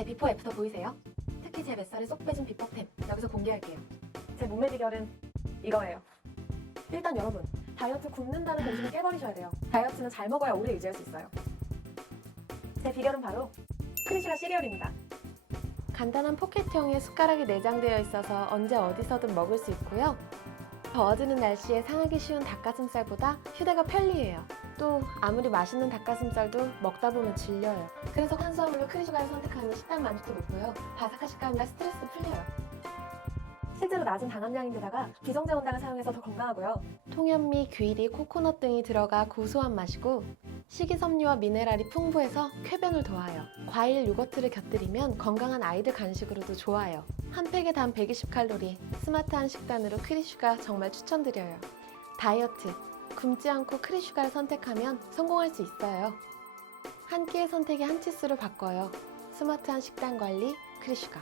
제 비포 애프터 보이세요? 특히 제 뱃살을 쏙 빼준 비법템 여기서 공개할게요. 제 몸매 비결은 이거예요. 일단 여러분, 다이어트 굶는다는 공식을 깨버리셔야 돼요. 다이어트는 잘 먹어야 오래 유지할 수 있어요. 제 비결은 바로 크리시라 시리얼입니다. 간단한 포켓형의 숟가락이 내장되어 있어서 언제 어디서든 먹을 수 있고요. 더워지는 날씨에 상하기 쉬운 닭가슴살보다 휴대가 편리해요. 또 아무리 맛있는 닭가슴살도 먹다 보면 질려요. 그래서 탄수화물로 크리슈가를 선택하면 식단 만족도 높고요. 바삭한 식감이라 스트레스도 풀려요. 실제로 낮은 당함량인데다가 비정제 원당을 사용해서 더 건강하고요. 통현미, 귀리, 코코넛 등이 들어가 고소한 맛이고 식이섬유와 미네랄이 풍부해서 쾌변을 도와요. 과일, 요거트를 곁들이면 건강한 아이들 간식으로도 좋아요. 한 팩에 단 120칼로리, 스마트한 식단으로 크리슈가 정말 추천드려요. 다이어트, 굶지 않고 크리슈가를 선택하면 성공할 수 있어요. 한 끼의 선택이 한 치수로 바꿔요. 스마트한 식단 관리, 크리슈가.